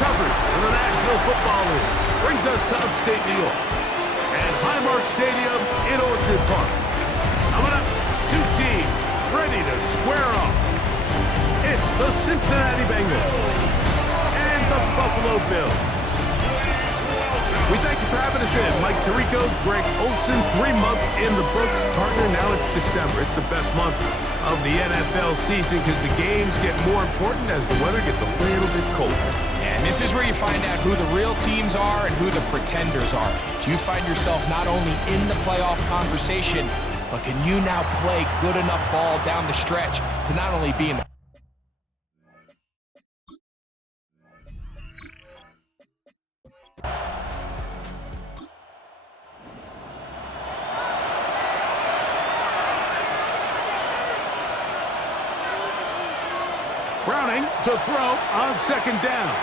coverage in the National Football League brings us to upstate New York and Highmark Stadium in Orchard Park. Coming up, two teams ready to square off. It's the Cincinnati Bengals and the Buffalo Bills. We thank you for having us in. Mike Tirico, Greg Olson, 3 months in the books. Partner, now it's December. It's the best month of the NFL season because the games get more important as the weather gets a little bit colder. And this is where you find out who the real teams are and who the pretenders are. So you find yourself not only in the playoff conversation, but can you now play good enough ball down the stretch to not only be in the Browning to throw on second down.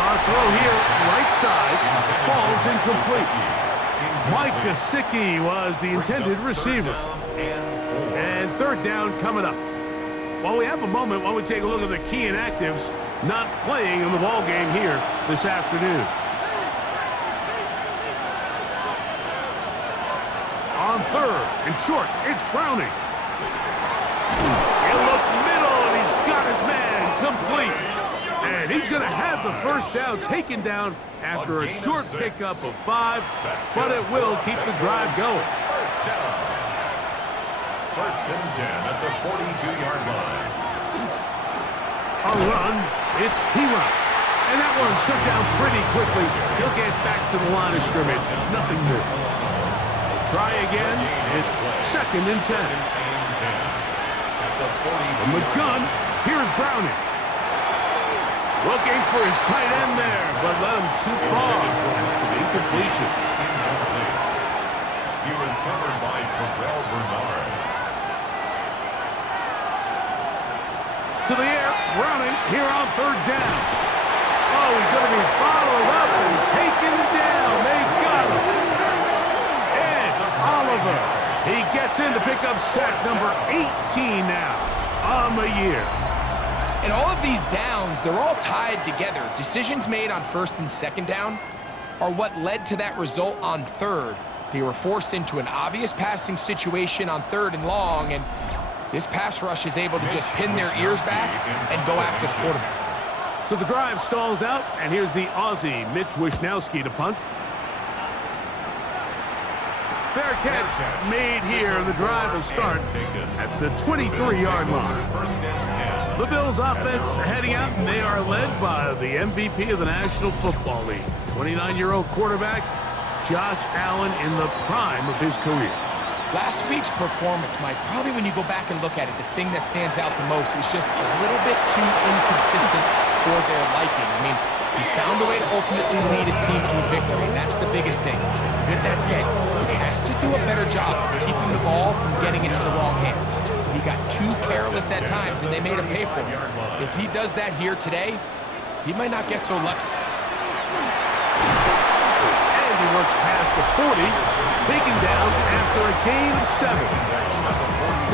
Our throw here, right side, falls incomplete. Mike Gesicki was the intended receiver. And third down coming up. Well, we have a moment while we take a look at the key inactives not playing in the ball game here this afternoon. On third and short, it's Browning. He'll look middle, and he's got his man complete. And he's going to have the first down taken down after a short pickup of 5, but it will keep the drive going. First down. First and 10 at the 42-yard line. A run, it's P-Rock. And that one shut down pretty quickly. He'll get back to the line of scrimmage. Nothing new. They'll try again. It's second and 10. From the gun, here's Browning. Looking for his tight end there, but let him too far. To the incompletion. He was covered by Terrell Bernard. To the air, Browning here on third down. Oh, he's going to be bottled up and taken down. They got him. Ed Oliver. He gets in to pick up sack number 18 now on the year. And all of these downs, they're all tied together. Decisions made on first and second down are what led to that result on third. They were forced into an obvious passing situation on third and long, and this pass rush is able to just pin their ears back and go after the quarterback. So the drive stalls out, and here's the Aussie, Mitch Wishnowsky, to punt. Fair catch made here, and the drive will start at the 23-yard line. The Bills offense heading out, and they are led by the MVP of the National Football League, 29-year-old quarterback Josh Allen in the prime of his career. Last week's performance, Mike, probably when you go back and look at it, the thing that stands out the most is just a little bit too inconsistent for their liking. I mean, he found a way to ultimately lead his team to a victory, and that's the biggest thing. With that said, he has to do a better job of keeping the ball from getting into the wrong hands. He got too careless at times, and they made him pay for it. If he does that here today, he might not get so lucky. And he looks past the 40, taken down after a gain of 7.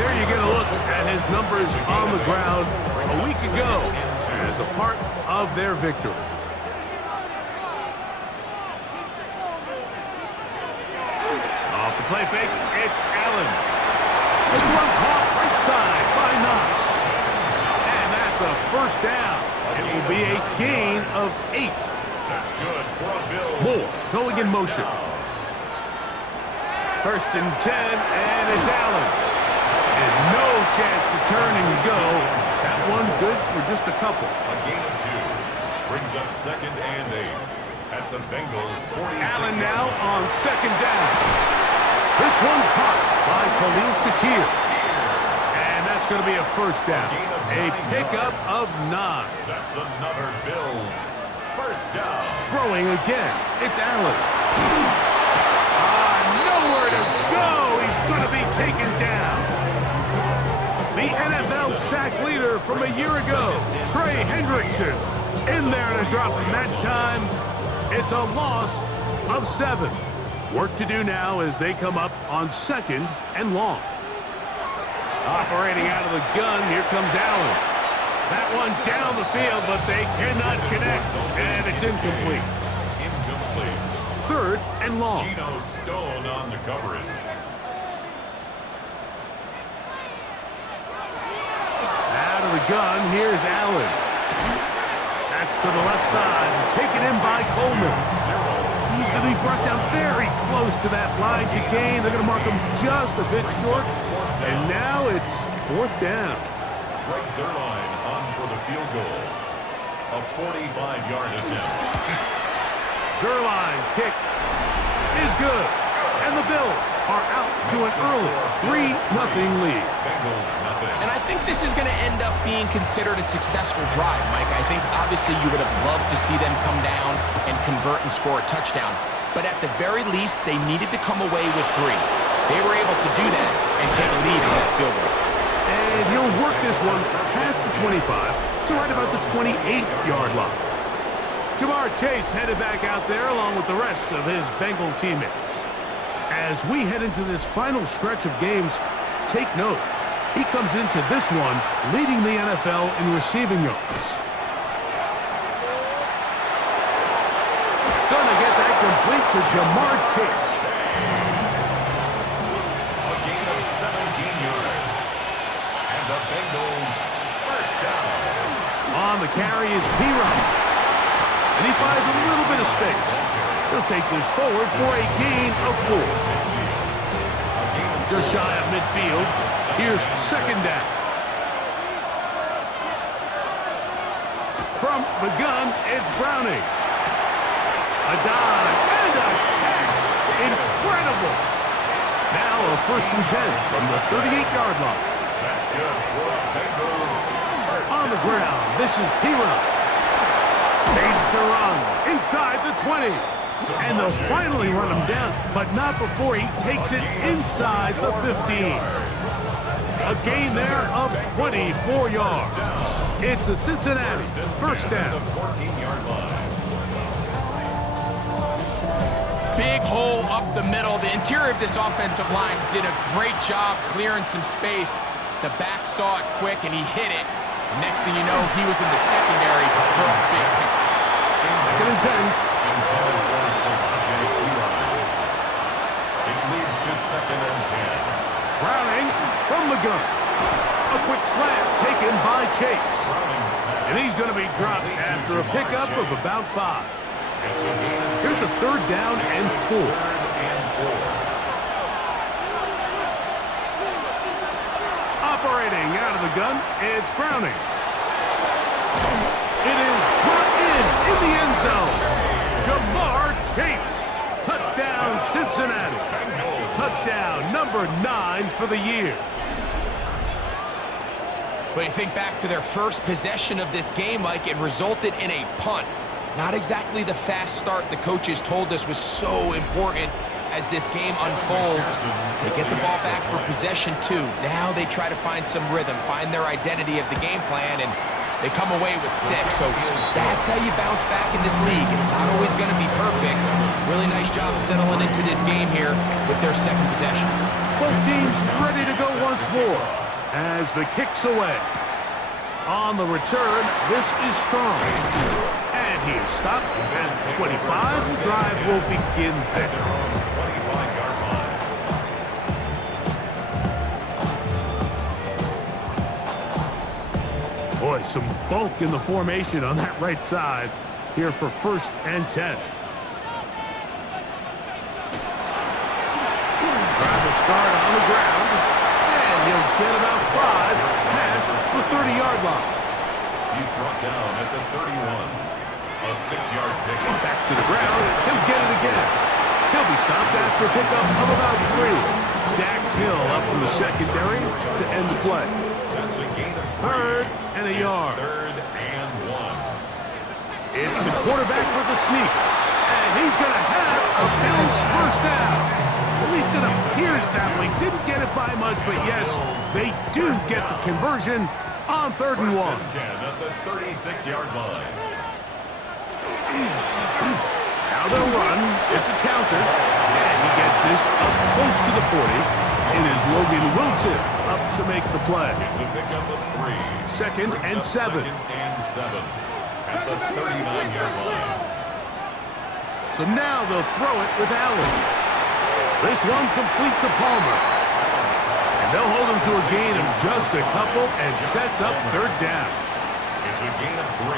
There you get a look at his numbers on the ground a week ago as a part of their victory. Off the play fake, it's Allen. This one caught right side by Knox. And that's a first down. It will be a gain of 8. That's good for a Bills. Moore going in motion. First and 10, and it's Allen. And no chance to turn and go. That one good for just a couple. A gain of 2 brings up second and 8 at the Bengals 46. Allen now on second down. This one caught by Khalil Shakir. And that's going to be a first down. A pickup of 9. That's another Bills first down. Throwing again. It's Allen. Nowhere to go. He's going to be taken down. The NFL sack leader from a year ago, Trey Hendrickson, in there to drop him that time. It's a loss of 7. Work to do now as they come up on second and long. Operating out of the gun, here comes Allen. That one down the field, but they cannot connect, and it's incomplete. Incomplete. Third and long. Geno Stone on the coverage. Out of the gun, here's Allen. That's to the left side, taken in by Coleman. He's going to be brought down very close to that line to gain. They're going to mark him just a bit short, and now it's fourth down. Greg Zuerlein on for the field goal. A 45-yard attempt. Zuerlein's kick is good, and the Bills are out to an early 3-0 lead. Bengals nothing. And I think this is going to end up being considered a successful drive, Mike. I think obviously you would have loved to see them come down and convert and score a touchdown. But at the very least, they needed to come away with 3. They were able to do that and take a lead on that field goal. And he'll work this one past the 25 to right about the 28-yard line. Jamar Chase headed back out there along with the rest of his Bengal teammates. As we head into this final stretch of games, take note. He comes into this one leading the NFL in receiving yards. Gonna get that complete to Jamar Chase. A gain of 17 yards. And the Bengals first down. On the carry is P-Rod. And he finds a little bit of space. He'll take this forward for a gain of 4. Just shy of midfield. Here's second down. From the gun, it's Browning. A dive and a catch. Incredible. Now a 1st and 10 from the 38-yard line. That's good for the Bengals. On the ground, this is P-Rod. Space to run inside the 20. And they'll finally run him down, but not before he takes it inside the 15. A gain there of 24 yards. It's a Cincinnati first down. 14-yard line. Big hole up the middle. The interior of this offensive line did a great job clearing some space. The back saw it quick, and he hit it. Next thing you know, he was in the secondary for a big pick. Second and 10. Intended for Savaje P-Rod. It leads to 2nd and 10. Browning from the gun. A quick slant taken by Chase. And he's going to be dropped after a pickup of about 5. It's a gain of Here's a 3rd down and 4. 3rd and 4. Operating out of the gun, it's Browning. It is brought in the end zone. Jamar Chase. Touchdown, Cincinnati. Touchdown number 9 for the year. But you think back to their first possession of this game, Mike, it resulted in a punt. Not exactly the fast start the coaches told us was so important as this game unfolds. They get the ball back for possession 2. Now they try to find some rhythm, find their identity of the game plan, and they come away with 6. So that's how you bounce back in this league. It's not always going to be perfect. Really nice job settling into this game here with their second possession. Both teams ready to go once more as the kick's away. On the return, this is Strong. And he is stopped at 25. The drive will begin there. 25-yard line. Boy, some bulk in the formation on that right side here for 1st and 10. Drive will start on the ground, and he'll get about 5 past the 30-yard line. He's brought down at the 31. A 6-yard pickup. Back to the ground, he'll get it again. He'll be stopped after a pickup of about 3. Dax Hill up from the secondary to end the play. That's a gain of 3rd and a yard. 3rd and 1. It's the quarterback with the sneak. And he's going to have a Bills first down. At least it appears that way. Didn't get it by much, but yes, they do get the conversion on 3rd and 1. 10 at the 36-yard line. Now they'll run. It's a counter. And he gets this up close to the 40. It is Logan Wilson up to make the play. It's a pickup of 3. 2nd and 7. 2nd and 7 at the 39-yard line. So now they'll throw it with Allen. This one complete to Palmer. And they'll hold him to a gain of just a couple and sets up 3rd down. It's a gain of 3.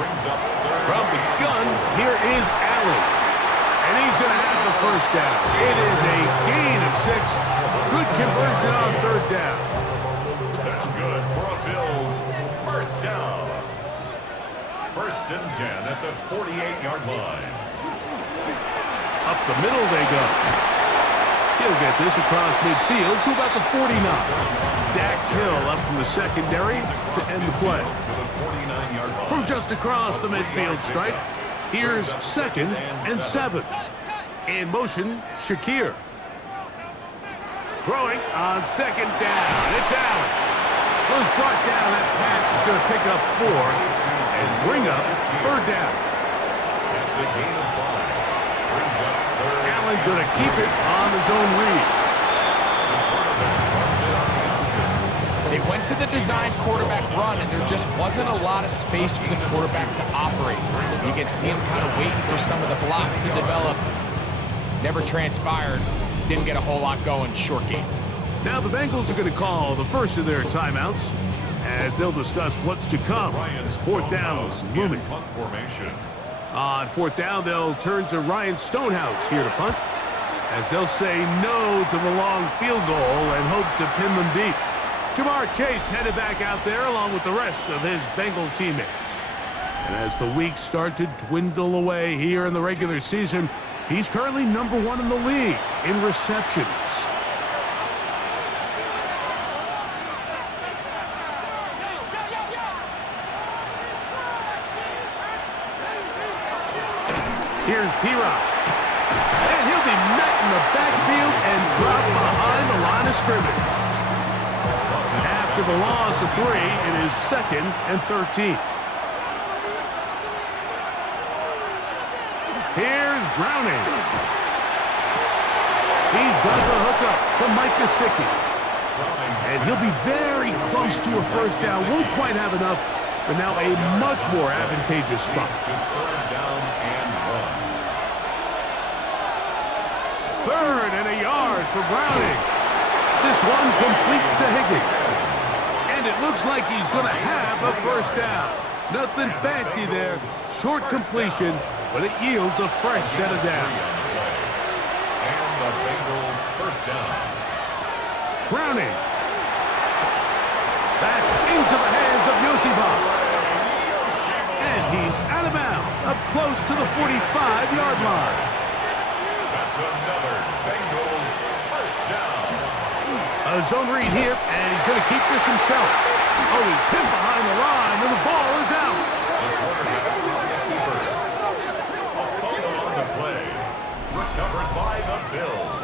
Brings up 3rd. From the gun, here is Allen. And he's going to have the 1st down. It is a gain of 6. Good conversion on 3rd down. That's good for a Bills 1st down. 1st and 10 at the 48-yard line. Up the middle they go. He'll get this across midfield to about the 49. Dax Hill up from the secondary to end the play. From just across the midfield stripe, here's 2nd and 7. In motion, Shakir. Throwing on 2nd down. It's Allen. Who's brought down. That pass is going to pick up 4 and bring up 3rd down. That's a gain of 5. Brings up 3rd. Allen going to keep it on his own read. They went to the design quarterback run, and there just wasn't a lot of space for the quarterback to operate. You can see him kind of waiting for some of the blocks to develop. Never transpired. Didn't get a whole lot going. Short game. Now the Bengals are going to call the first of their timeouts as they'll discuss what's to come. As 4th down is looming. On 4th down, they'll turn to Ryan Stonehouse here to punt, as they'll say no to the long field goal and hope to pin them deep. Jamar Chase headed back out there along with the rest of his Bengal teammates. And as the weeks start to dwindle away here in the regular season, he's currently #1 in the league in receptions. Here's P-Rock. And he'll be met in the backfield and dropped behind the line of scrimmage. After the loss of 3, it is 2nd and 13. Here's Browning. He's got the hookup to Mike Gesicki. And he'll be very close to a 1st down. Won't quite have enough, but now a much more advantageous spot. 3rd and a yard for Browning. This one complete to Higgins. And it looks like he's going to have a 1st down. Nothing fancy there. Short completion, but it yields a fresh set of downs. And the Bengal 1st down. Browning. That's into the hands of Yosibas. And he's out of bounds, up close to the 45-yard line. That's another Bengals 1st down. A zone read here, and he's going to keep this himself. Oh, he's hit behind the line, and the ball is out. A fumble on the play. Recovered by the Bills.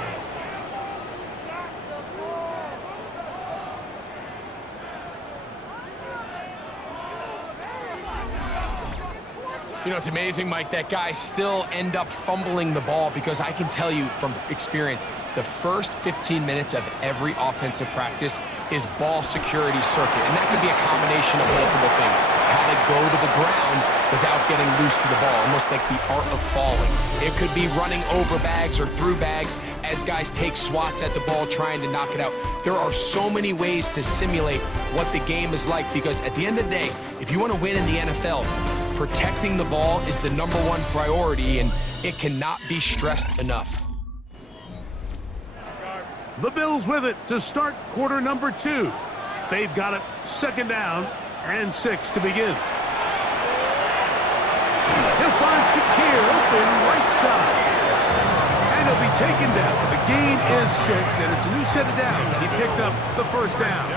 You know, it's amazing, Mike, that guys still end up fumbling the ball, because I can tell you from experience, the first 15 minutes of every offensive practice is ball security circuit, and that could be a combination of multiple things. How to go to the ground without getting loose to the ball, almost like the art of falling. It could be running over bags or through bags as guys take swats at the ball trying to knock it out. There are so many ways to simulate what the game is like, because at the end of the day, if you want to win in the NFL, protecting the ball is the #1 priority, and it cannot be stressed enough. The Bills with it to start quarter number 2. They've got it 2nd down and 6 to begin. He'll find Shakir open right side. And he'll be taken down. The gain is 6, and it's a new set of downs. He picked up the 1st down.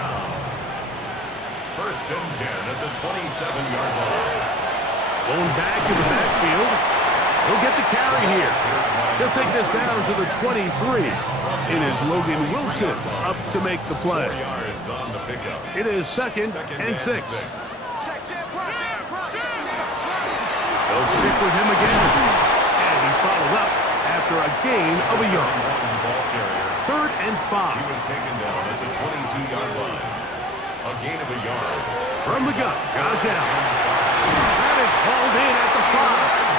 1st and 10 at the 27-yard line. Going back in the backfield. He'll get the carry here. He'll take this down to the 23. It is Logan Wilson up to make the play. 4 yards on the pickup. It is 2nd and 6. They'll stick with him again. And he's followed up after a gain of a yard. 3rd and 5. He was taken down at the 22-yard line. A gain of a yard. From the gun, Josh Allen. That is hauled in at the 5.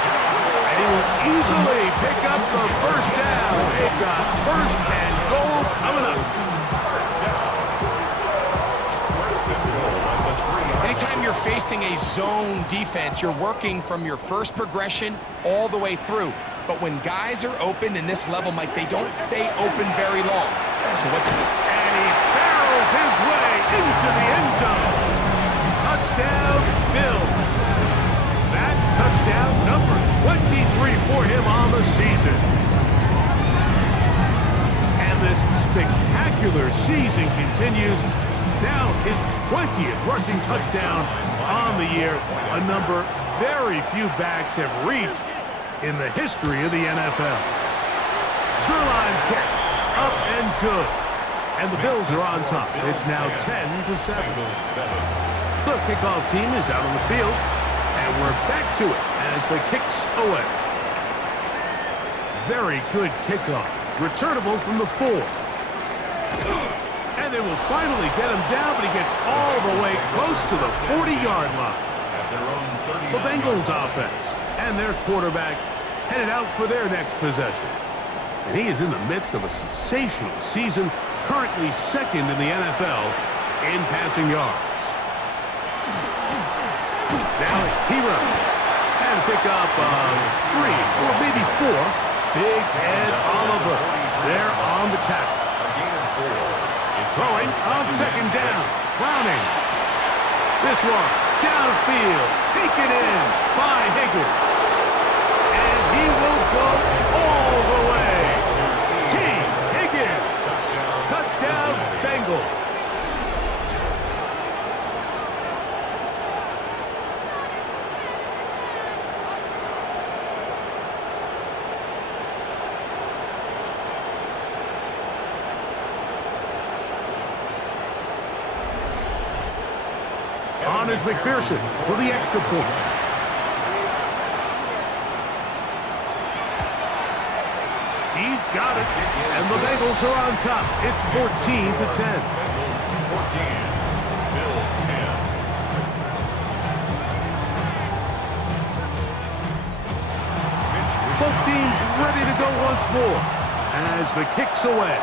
And he will easily pick up the first down. They've got 1st and goal coming up. First down. First and goal at the 3-yard line. Anytime you're facing a zone defense, you're working from your first progression all the way through. But when guys are open in this level, Mike, they don't stay open very long. So what? And he barrels his way into the end zone. Touchdown, Bills. That touchdown number 23 for him on the season. And this spectacular season continues. Now his 20th rushing touchdown on the year, a number very few backs have reached in the history of the NFL. Sherline's kick, up and good. And the Bills are on top. It's now 10-7. The kickoff team is out on the field, and we're back to it as the kick's away. Very good kickoff. Returnable from the 4. And they will finally get him down, but he gets all the way close to the 40-yard line. The Bengals offense and their quarterback headed out for their next possession. And he is in the midst of a sensational season, currently 2nd in the NFL in passing yards. Now it's P-Run. And pick up 3 or maybe 4. Big Ed Oliver there on the tackle. Throwing on 2nd down. Browning. This one downfield. Taken in by Higgins. And he will go all the way. T. Higgins. Touchdown, Bengals. On is McPherson for the extra point. He's got it, and the Bengals are on top. It's 14-10. Bengals 14, Bills 10. Both teams ready to go once more as the kick's away.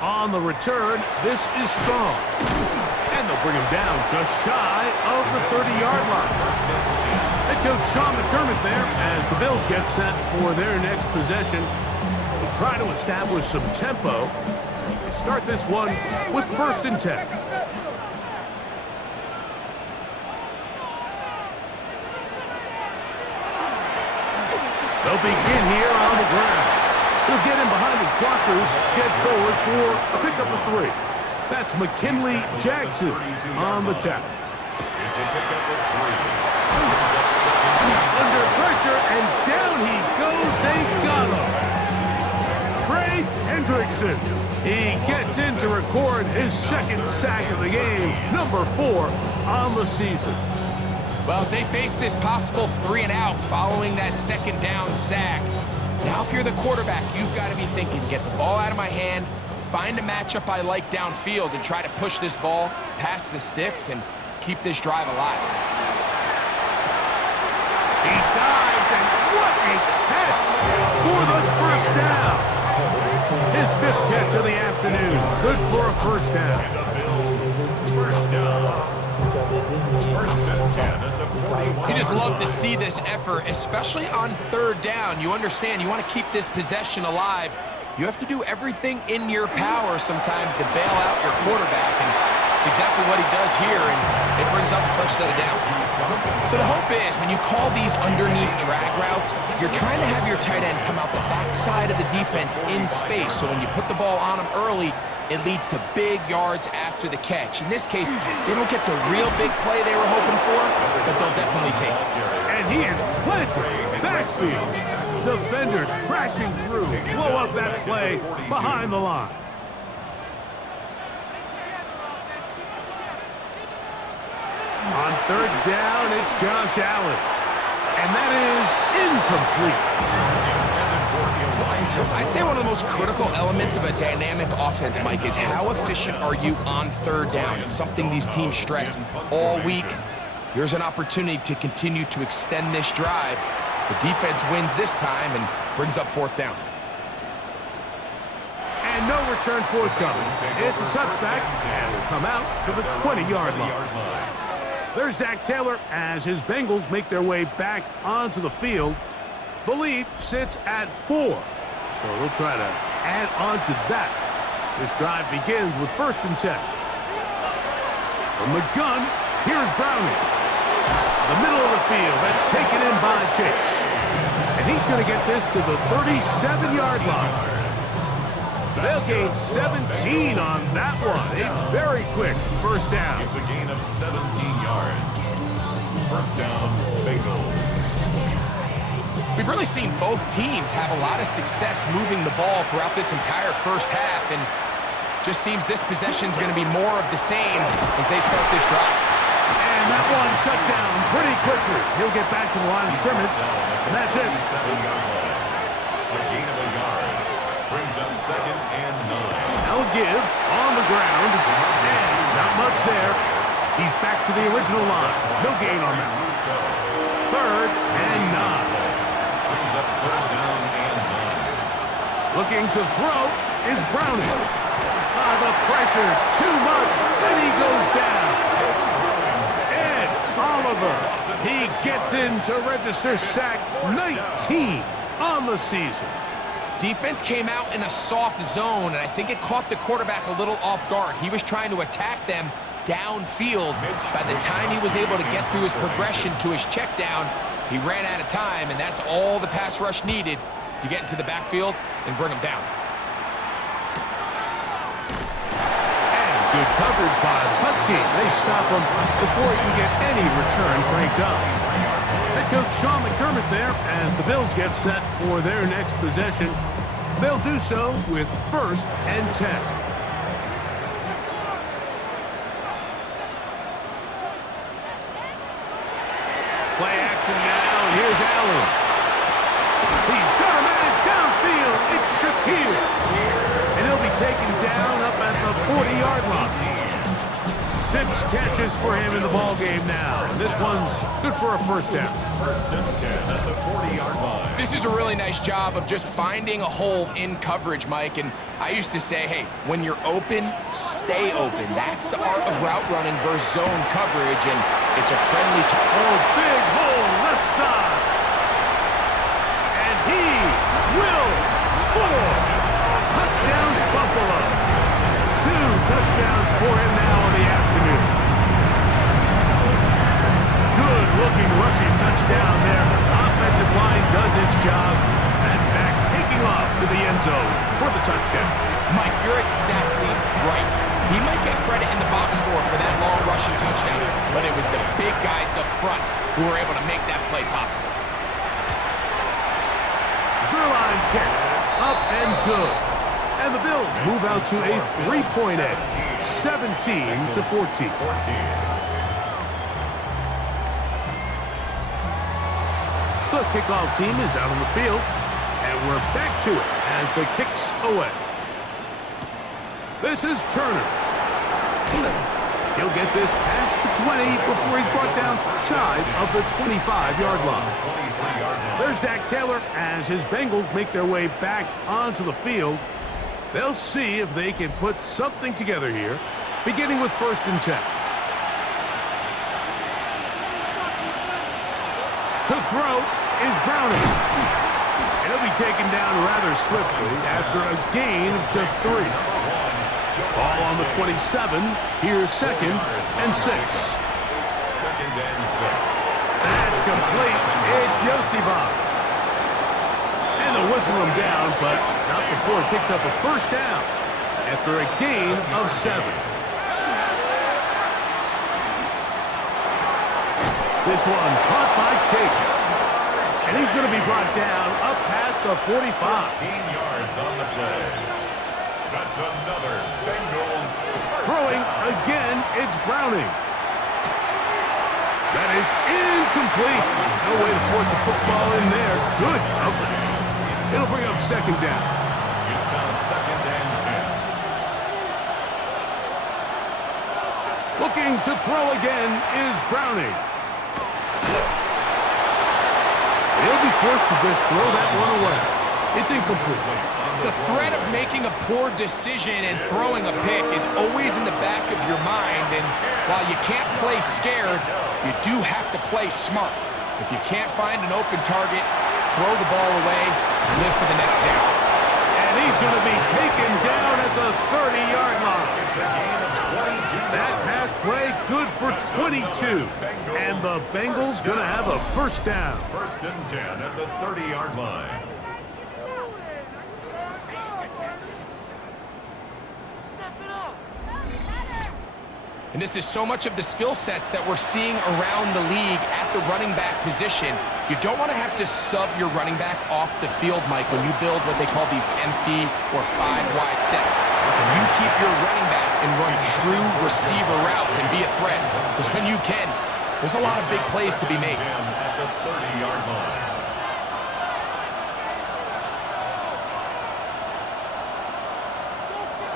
On the return, this is strong. And they'll bring him down just shy of the 30-yard line. Head coach Sean McDermott there as the Bills get set for their next possession. They'll try to establish some tempo as they start this one with 1st and 10. They'll begin here on the ground. He'll get in behind his blockers, get forward for a pickup of 3. That's McKinley Jackson on the tackle. It's a pickup of 3. Under pressure, and down he goes. They got him. Trey Hendrickson. He gets in to record his 2nd sack of the game, number 4 on the season. Well, as they face this possible 3 and out following that 2nd down sack, now if you're the quarterback, you've got to be thinking, get the ball out of my hand, find a matchup I like downfield, and try to push this ball past the sticks and keep this drive alive. He dives, and what a catch for the 1st down. His 5th catch of the afternoon. Good for a 1st down. And the Bills, 1st down. 1st and 10 at the 41. You just love to see this effort, especially on 3rd down. You understand, you want to keep this possession alive. You have to do everything in your power sometimes to bail out your quarterback, and it's exactly what he does here, and it brings up a fresh set of downs. So the hope is when you call these underneath drag routes, you're trying to have your tight end come out the backside of the defense in space, so when you put the ball on him early, it leads to big yards after the catch. In this case, they don't get the real big play they were hoping for, but they'll definitely take it. And he is planted backfield. Defenders crashing through. Blow up that play behind the line. On 3rd down, it's Josh Allen. And that is incomplete. I'd say one of the most critical elements of a dynamic offense, Mike, is how efficient are you on third down. It's something these teams stress all week. Here's an opportunity to continue to extend this drive. The defense wins this time and brings up fourth down. And no return forthcoming. It's a touchback, and will come out to the 20-yard line. There's Zach Taylor as his Bengals make their way back onto the field. The lead sits at 4, so they'll try to add on to that. This drive begins with 1st and 10. From the gun, here's Browning. The middle of the field, that's taken in by Chase. And he's going to get this to the 37-yard line. They'll gain 17 on that one. A very quick first down. It's a gain of 17 yards. First down, Bengals. We've really seen both teams have a lot of success moving the ball throughout this entire first half, and just seems this possession's going to be more of the same as they start this drive. And that one shut down pretty quickly. He'll get back to the line of scrimmage, and that's it. 7-yard line. A gain of a yard. Brings up 2nd and 9. Now give on the ground, and not much there. He's back to the original line. No gain on that one. 3rd and 9. Brings up 3rd down and 9. Looking to throw is Browning. The pressure, too much, and he goes down. Ed Oliver, he gets in to register sack 19 on the season. Defense came out in a soft zone, and I think it caught the quarterback a little off guard. He was trying to attack them downfield. By the time he was able to get through his progression to his check down, he ran out of time, and that's all the pass rush needed to get into the backfield and bring him down. And good coverage by the punt team. They stop him before he can get any return cranked up. Head coach Sean McDermott there as the Bills get set for their next possession. They'll do so with 1st and 10. Play action now, and here's Allen. He's got a man downfield. It's Shaquille. And he'll be taken down up at the 40-yard line. 6 catches for him in the ballgame now. This one's good for a first down. 1st and 10 at the 40-yard line. This is a really nice job of just finding a hole in coverage, Mike. And I used to say, hey, when you're open, stay open. That's the art of route running versus zone coverage, and it's a friendly... Big hole left side. And he will score. Touchdown, Buffalo. 2 touchdowns for him now on the afternoon. Good-looking rushing touchdown there. Offensive line does its job. And back taking off to the end zone for the touchdown. Mike, you're exactly right. He might get credit in the box score for that long rushing touchdown, but it was the big guys up front who were able to make that play possible. Zerline's kick. Up and good. And the Bills move out to a 3-point edge, 17-14. The kickoff team is out on the field, and we're back to it as the kick's away. This is Turner. He'll get this past the 20 before he's brought down shy of the 25-yard line. There's Zach Taylor as his Bengals make their way back onto the field. They'll see if they can put something together here, beginning with 1st and 10. To throw is Browning. And he'll be taken down rather swiftly after a gain of just 3. Ball on the 27. Here's 2nd and 6. 2nd and 6. That's complete. It's Yosibach. And they'll whistle him down, but not before it picks up a first down after a gain of 7. This one caught by Chase. And he's going to be brought down up past the 45. 15 yards on the play. That's another Bengals. Throwing again, it's Browning. That is incomplete. No way to force the football in there. Good coverage. It'll bring up second down. It's now second and 10. Looking to throw again is Browning. He'll be forced to just throw that one away. It's incomplete. The threat of making a poor decision and throwing a pick is always in the back of your mind, and while you can't play scared, you do have to play smart. If you can't find an open target, throw the ball away, live for the next down. And he's going to be taken down at the 30-yard line. It's a gain of 22. That pass play good for 22. And the Bengals going to have a first down. First and 10 at the 30-yard line. And this is so much of the skill sets that we're seeing around the league at the running back position. You don't want to have to sub your running back off the field, Mike, when you build what they call these empty or 5-wide sets. And you keep your running back and run true receiver routes and be a threat. Because when you can, there's a lot of big plays to be made. At the 30-yard line.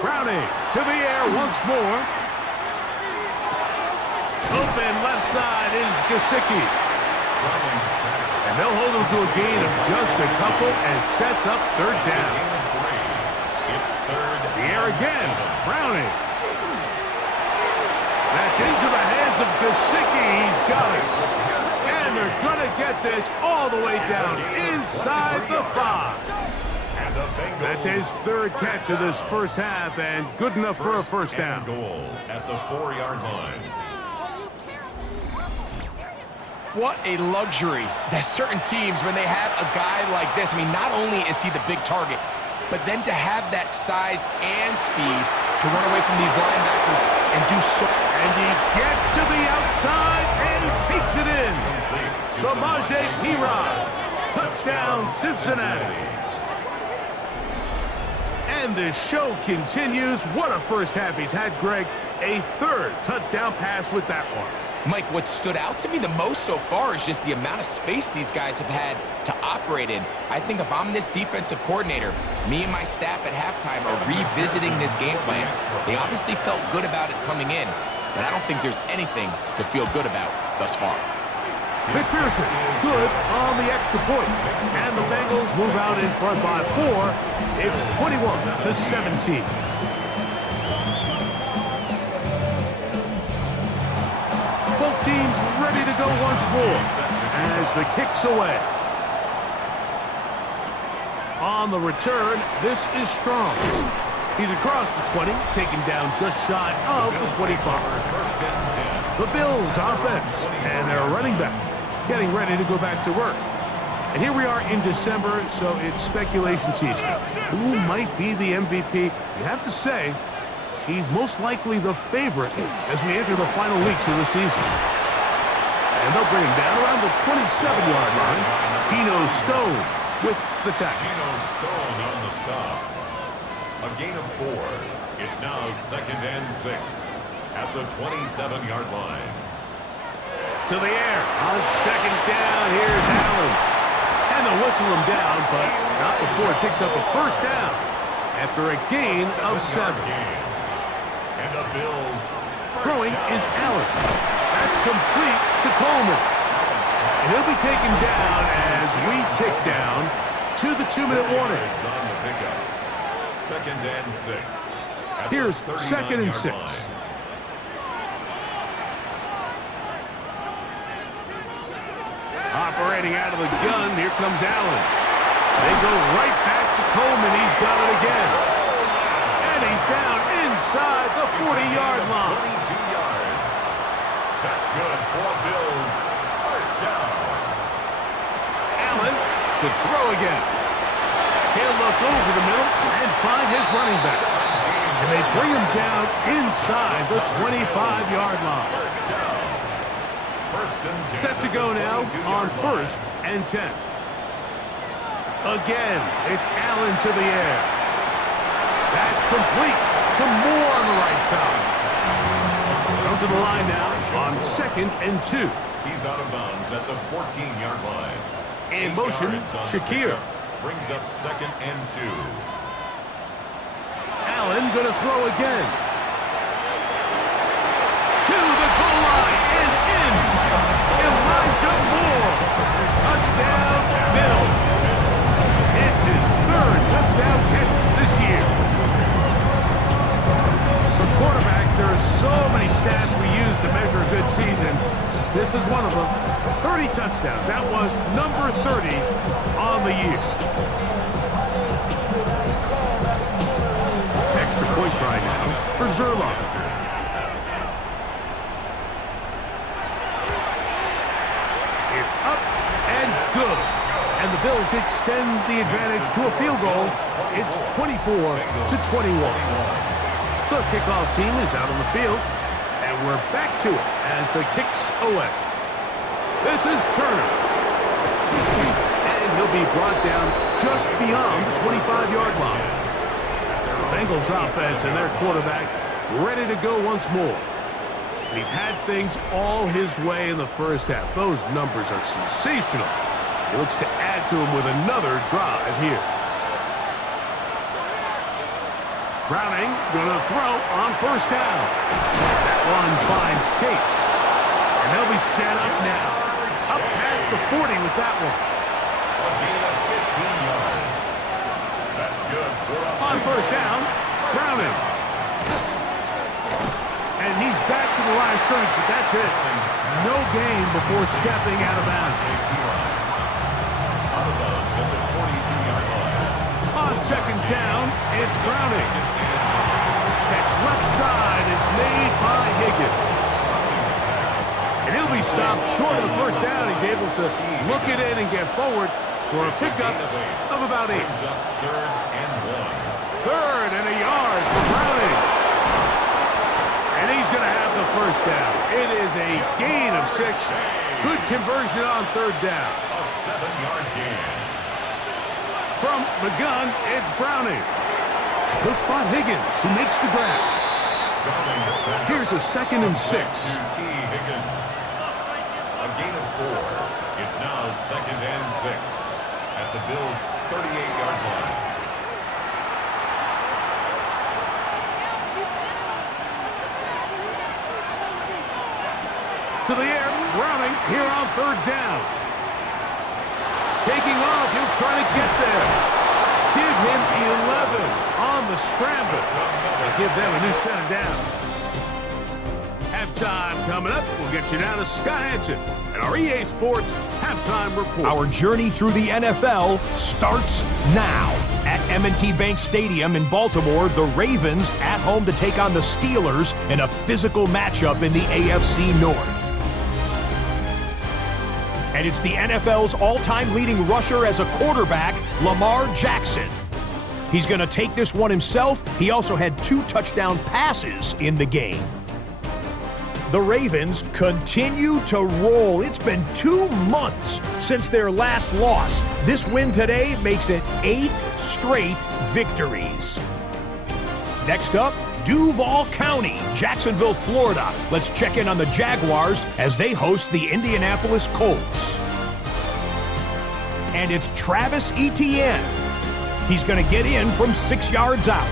Browning to the air once more. Open left side is Gesicki. And they'll hold him to a gain of just a couple and sets up third down. It's third. The air again. Browning. That's into the hands of Gesicki. He's got it. And they're going to get this all the way down inside the 5. That's his third catch of this first half and good enough for a first down. Goal at the 4-yard line. What a luxury that certain teams, when they have a guy like this, I mean, not only is he the big target, but then to have that size and speed to run away from these linebackers and do so. And he gets to the outside and takes it in. Samaje Perine. Touchdown, Cincinnati. And the show continues. What a first half he's had, Greg. A third touchdown pass with that one. Mike, what stood out to me the most so far is just the amount of space these guys have had to operate in. I think if I'm this defensive coordinator, me and my staff at halftime are revisiting this game plan. They obviously felt good about it coming in, but I don't think there's anything to feel good about thus far. McPherson, good on the extra point. And the Bengals move out in front by 4. It's 21-17. Both teams ready to go once more as the kick's away. On the return, this is Strong. He's across the 20, taken down just shy of the 25. The Bills offense and their running back getting ready to go back to work. And here we are in December, so it's speculation season. Who might be the MVP? You have to say, he's most likely the favorite as we enter the final weeks of the season. And they'll bring him down around the 27-yard line. Geno Stone with the tackle. Geno Stone on the stop. A gain of 4. It's now second and 6 at the 27-yard line. To the air on second down. Here's Allen. And they'll whistle him down, but not before it picks up a first down after a gain of 7. And the Bills Throwing is Allen. That's complete to Coleman. And he'll be taken down as we tick down to the 2-minute warning. on the pickup. Second and 6. Here's second and 6. Operating out of the gun, here comes Allen. They go right back to Coleman. He's got it again. And he's down inside the 40-yard line. 22 yards. That's good for Bills. First down. Allen to throw again. He'll look over the middle and find his running back. And they bring him down inside the 25-yard line. First down. First and 10. Set to go now on first and 10. Again, it's Allen to the air. That's complete to Moore on the right side. Come to the line now on second and 2. He's out of bounds at the 14-yard line. In motion, Shakir. brings up 2nd and 2. Allen going to throw again. To the goal line and in. Elijah Moore. Touchdown, Bills. It's his 3rd touchdown catch this year. For quarterbacks, there are so many stats we use to measure a good season. This is one of them. 30 touchdowns. That was number 30 on the year. Extra point try now for Zerloff. It's up and good. And the Bills extend the advantage to a field goal. It's 24-21. The kickoff team is out on the field. And we're back to it as the kick's away. This is Turner. And he'll be brought down just beyond the 25-yard line. The Bengals offense and their quarterback ready to go once more. And he's had things all his way in the first half. Those numbers are sensational. He looks to add to them with another drive here. Browning going to throw on first down. That one finds Chase. And they'll be set up now. Up past the 40 with that one. A gain of 15 yards. That's good. On first down, Browning. And he's back to the line of scrimmage, but that's it. No gain before stepping out of bounds. Out of bounds at the 42-yard line. On second down, it's Browning. Catch left side is made by Higgins. And he'll be stopped short of the first down. He's able to look it in and get forward for a pickup of about 8. 3rd and 1. 3rd and a yard for Browning. And he's going to have the first down. It is a gain of 6. Good conversion on 3rd down. A 7-yard gain. From the gun, it's Browning. He'll spot Higgins, who makes the grab. Here's a 2nd and 6. To T. Higgins. A gain of 4. It's now 2nd and 6 at the Bills' 38-yard line. To the air, Browning here on 3rd down. Taking off, he'll try to get there. Give him 11 on the scramble. They give them a new set of downs. Halftime coming up. We'll get you down to Scott Hansen and our EA Sports Halftime Report. Our journey through the NFL starts now. At M&T Bank Stadium in Baltimore, the Ravens at home to take on the Steelers in a physical matchup in the AFC North. And it's the NFL's all-time leading rusher as a quarterback, Lamar Jackson. He's going to take this one himself. He also had 2 touchdown passes in the game. The Ravens continue to roll. It's been 2 months since their last loss. This win today makes it 8 straight victories. Next up, Duval County, Jacksonville, Florida. Let's check in on the Jaguars as they host the Indianapolis Colts. And it's Travis Etienne. He's going to get in from 6 yards out.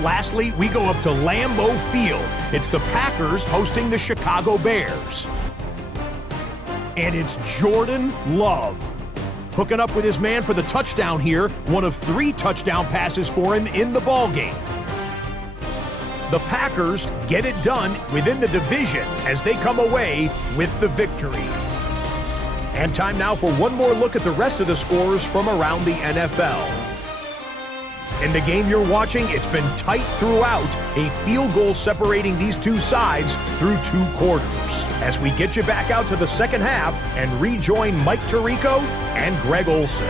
Lastly, we go up to Lambeau Field. It's the Packers hosting the Chicago Bears. And it's Jordan Love hooking up with his man for the touchdown here. One of 3 touchdown passes for him in the ballgame. The Packers get it done within the division as they come away with the victory. And time now for one more look at the rest of the scores from around the NFL. In the game you're watching, it's been tight throughout, a field goal separating these two sides through 2 quarters. As we get you back out to the second half and rejoin Mike Tirico and Greg Olson.